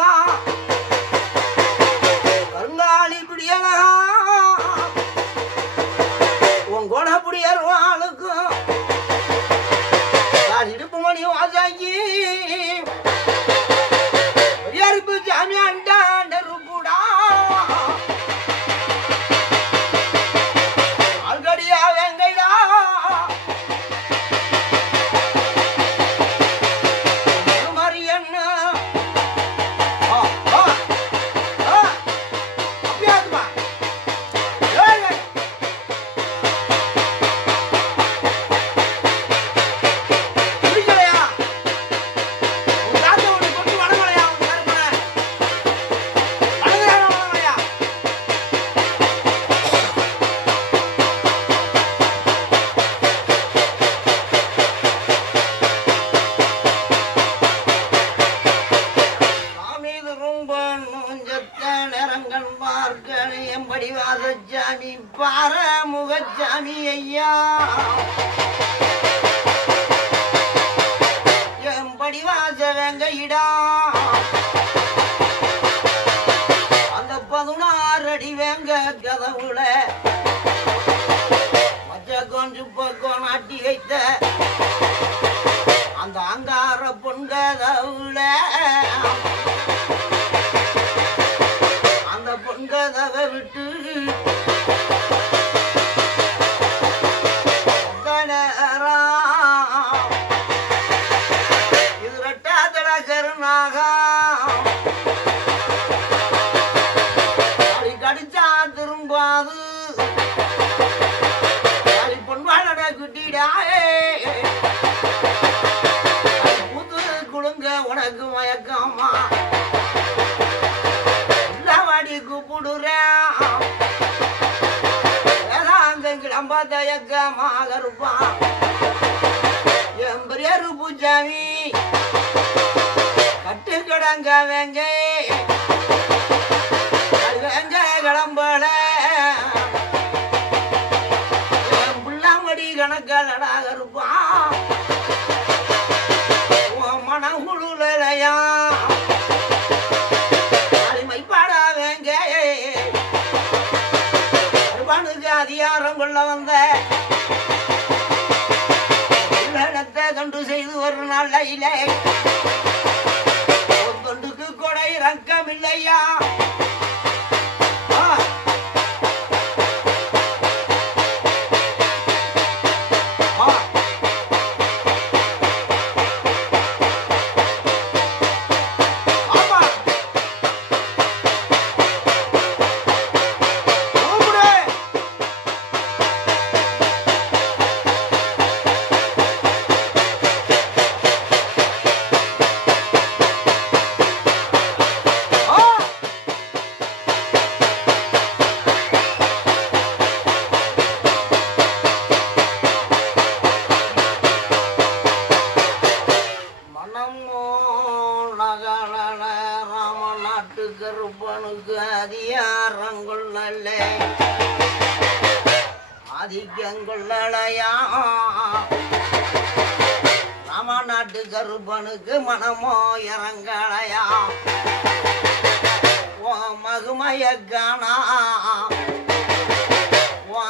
அழகா கருங்காலி பிடி அழகா உன் கோணப்புடியர் ஆளுக்கும் இடுப்பு மணி வாசாங்கி பெரியாருப்பு சாமியாண்டாண்ட ரூபுடா ஆள்கடியா வெங்கைடா மரியண்ணா அப்படியாதுமா படிவாசச்சாமி பாரமுகச்சாமி ஐயா எம்படிவாச வெங்கையிடா அந்த 16 அடி வெங்க கதவுல மச்ச கொஞ்சம் பக்கம் நாட்டி வைத்த அந்த அங்கார பொன் கதவுல அந்த பொன்கதவை விட்டு இது ரெட்டாத்தட கருணாக கடிச்சா திரும்பாது பொன்வாழ குட்டிடாயே புது குடுங்க உனக்கு மயக்கமா கூப்பிடுறேன் கிளம்பாதயக்கமாக இருப்பான் என் பெரியாரு பூஜாமி கட்டு கிடங்க வெங்க வெங்க கிளம்பல என் புள்ளாமடி கணக்கலடாக இருப்பான் உன் மனம் குழுலையா அதிகாரம் கொள்ள வந்த உள்ளடத்தை தொண்டு செய்து ஒரு நாளையிலே தொண்டுக்கு கொடை ரக்கம் இல்லையா கருப்பனுக்கு அதிகாரங்கொள்ளல ஆதிக்கங்கொள்ளலையா ராமநாட்டு கருப்பனுக்கு மனமோ இறங்கலையா ஓ மகுமயக்கானா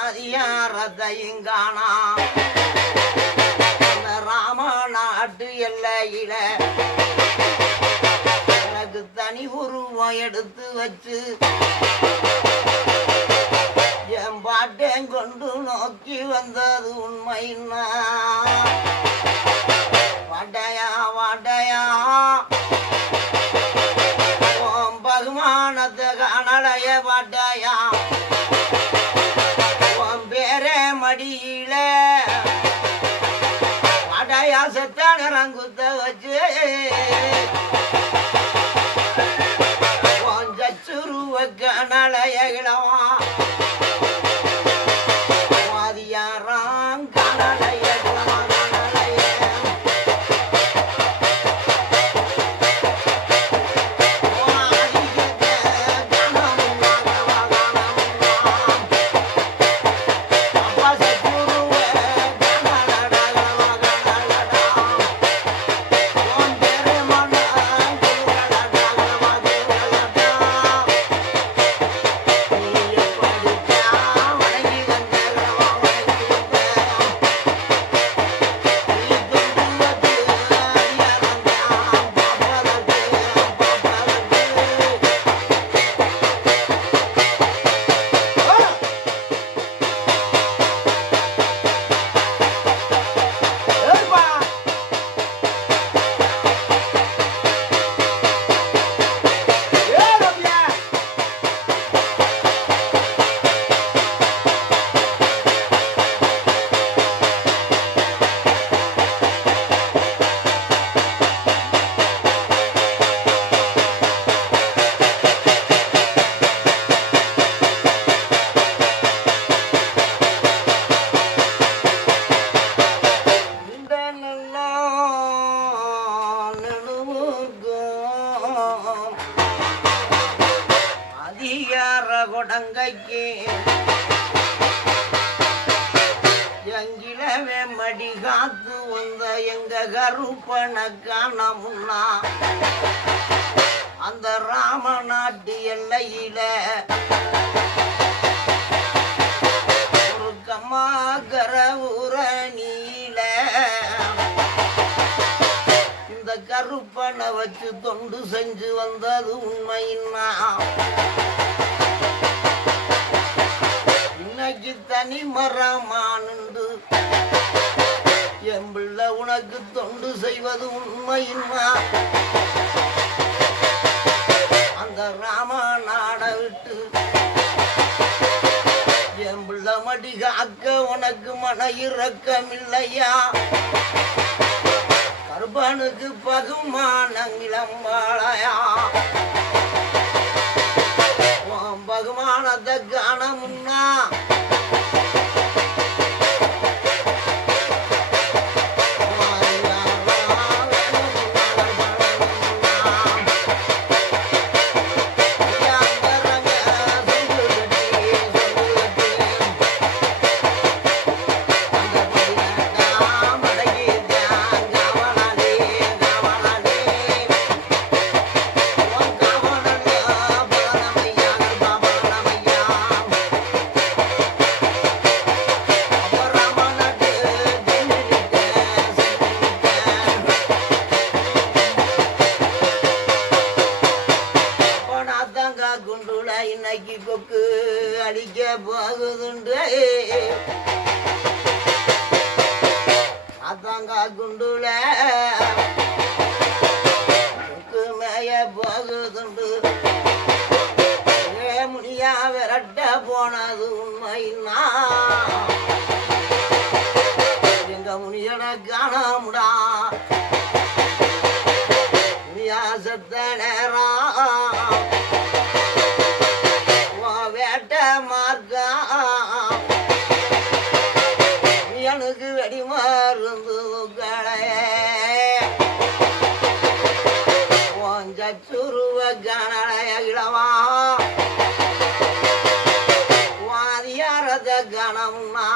அதிகாரத்தையும் காணா அந்த ராமநாட்டு எல்லையில தனி உருவம் எடுத்து வச்சு என் பாட்டேன் கொண்டு நோக்கி வந்தது உண்மைன்னா வாட்டையா வாட்டையா ஓம் பகுமானத்தை காணலைய வாட்டையா ஓம் பேரே மடியில வாட்டையா செத்தான ரங்குத்த வச்சு கணலையகிழவா வாதியாராம் கணலையகிழவா உடங்கைக்கு எங்கிலவே மடி காத்து வந்த எங்க கருப்பன காணமுன்னா அந்த ராமநாட்டு எல்லையில ஒரு கம்மாகர ஊரணியில இந்த கருப்பனை வச்சு தொண்டு செஞ்சு வந்தது உண்மையின்னா இன்னைக்கு தனி மரமானுண்டு என் பிள்ளை உனக்கு தொண்டு செய்வது உண்மையின்னா அந்த ராமநாட விட்டு என் பிள்ளை மடி காக்க உனக்கு மன இறக்கமில்லையா கருப்பனுக்கு பகுமானம் இளம்பாளையா பகுமானத்தை காணமுன்னா குண்டுல இன்னைக்கு கொக்கு அடிக்க போகுதுண்டு அதாங்க குண்டுல கொக்கு மேய போகுதுண்டு முடியா விரட்ட போனது உண்மைன்னா எங்க முனியன காணமுடா முனியா செத்த நேரம் எனக்கு வெடி மருந்து சுருவ கணலைய இளவா வாதியாரத கணம்னா